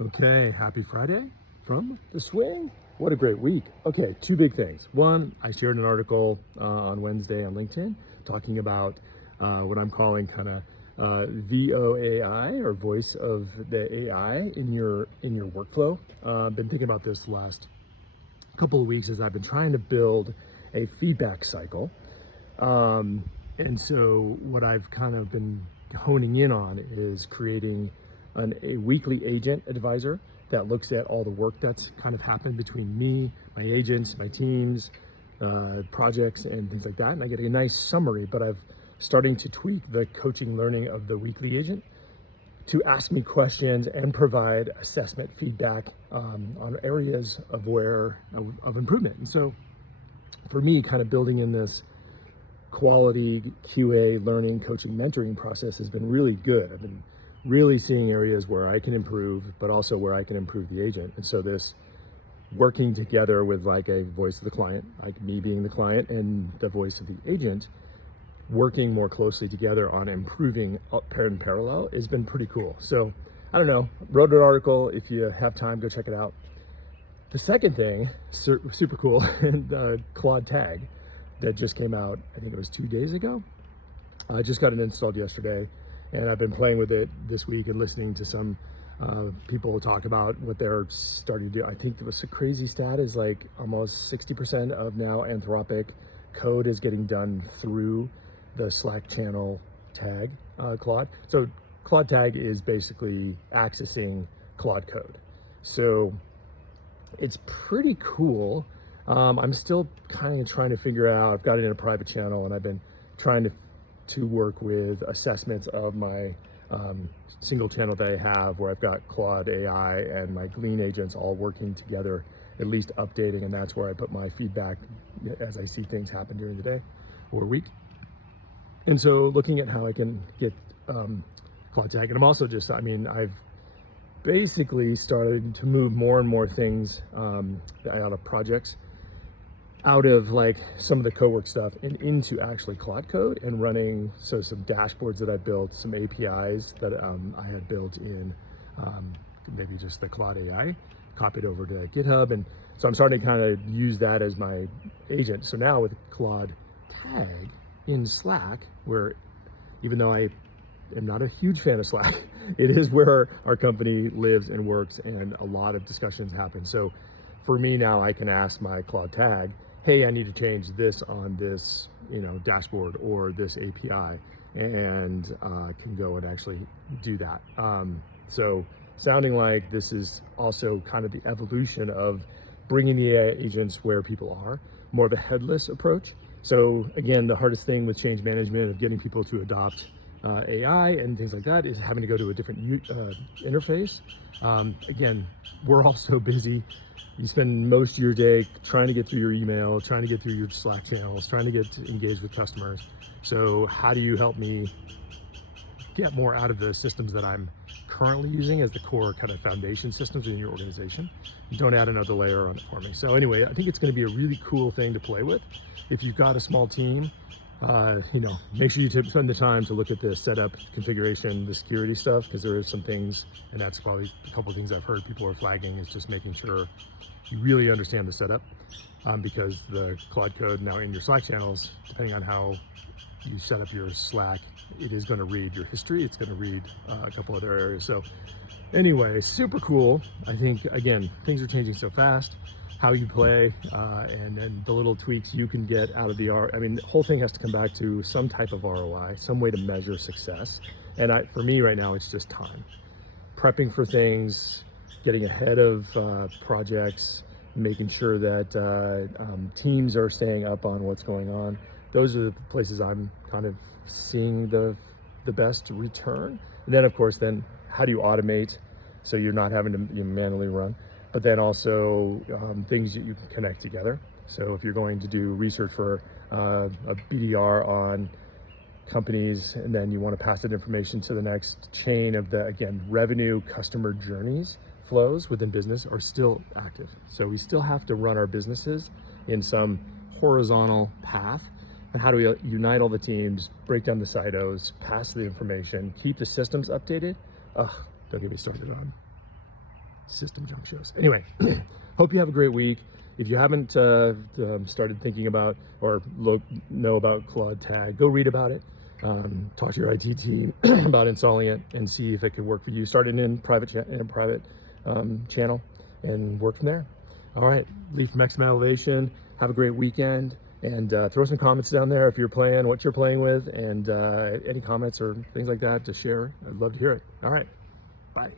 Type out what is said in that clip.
Okay, happy Friday from the swing. What a great week. Okay, two big things. One, I shared an article on Wednesday on LinkedIn talking about what I'm calling kind of VoAI, or voice of the AI in your workflow. I've been thinking about this the last couple of weeks as I've been trying to build a feedback cycle. And so what I've kind of been honing in on is creating a weekly agent advisor that looks at all the work that's kind of happened between me, my agents, my teams, projects, and things like that. And I get a nice summary, but I've starting to tweak the coaching learning of the weekly agent to ask me questions and provide assessment feedback on areas of improvement. And so for me, kind of building in this quality QA learning, coaching, mentoring process has been really good. I've been really seeing areas where I can improve, but also where I can improve the agent. And so this working together with like a voice of the client, like me being the client, and the voice of the agent, working more closely together on improving in parallel has been pretty cool. So I don't know, wrote an article. If you have time, go check it out. The second thing, super cool, Claude Tag that just came out, I think it was 2 days ago. I just got it installed yesterday, and I've been playing with it this week and listening to some people talk about what they're starting to do. I think it was a crazy stat is like almost 60% of now Anthropic code is getting done through the Slack channel Tag, Claude. So Claude Tag is basically accessing Claude code. So it's pretty cool. I'm still kind of trying to figure out, I've got it in a private channel, and I've been trying to work with assessments of my single channel that I have, where I've got Claude AI and my Glean agents all working together, at least updating, and that's where I put my feedback as I see things happen during the day or week. And so looking at how I can get Claude Tag, and I'm also just, I've basically started to move more and more things out of projects, out of like some of the co-work stuff and into actually Claude code and running. So some dashboards that I built, some APIs that I had built in maybe just the Claude AI, copied over to GitHub. And so I'm starting to kind of use that as my agent. So now with Claude Tag in Slack, where even though I am not a huge fan of Slack, it is where our company lives and works, and a lot of discussions happen. So for me now, I can ask my Claude Tag, hey, I need to change this on this, dashboard or this API, and can go and actually do that. So sounding like this is also kind of the evolution of bringing the AI agents where people are, more of a headless approach. So again, the hardest thing with change management of getting people to adopt AI and things like that is having to go to a different interface. Again, we're all so busy. You spend most of your day trying to get through your email, trying to get through your Slack channels, trying to get to engage with customers. So how do you help me get more out of the systems that I'm currently using as the core kind of foundation systems in your organization? Don't add another layer on it for me. So anyway, I think it's going to be a really cool thing to play with. If you've got a small team, make sure you spend the time to look at the setup, configuration, the security stuff, because there is some things, and that's probably a couple of things I've heard people are flagging, is just making sure you really understand the setup, because the Claude code now in your Slack channels, depending on how you set up your Slack, it is going to read your history. It's going to read a couple other areas. So anyway, super cool. I think, again, things are changing so fast. How you play, and then the little tweaks you can get out of the the whole thing has to come back to some type of ROI, some way to measure success. And for me right now, it's just time. Prepping for things, getting ahead of projects, making sure that teams are staying up on what's going on. Those are the places I'm kind of seeing the best return. And then of course, how do you automate so you're not having to manually run? But then also things that you can connect together. So if you're going to do research for a BDR on companies, and then you want to pass that information to the next chain of revenue, customer journeys, flows within business are still active. So we still have to run our businesses in some horizontal path. And how do we unite all the teams, break down the silos, pass the information, keep the systems updated? Don't get me started on system junk shows. Anyway, hope you have a great week. If you haven't started thinking about or know about Claude Tag, go read about it. Talk to your IT team about installing it and see if it can work for you. Start it in private channel and work from there. All right, Lee from Maximum Elevation. Have a great weekend, and throw some comments down there if you're playing, what you're playing with, and any comments or things like that to share. I'd love to hear it. All right, bye.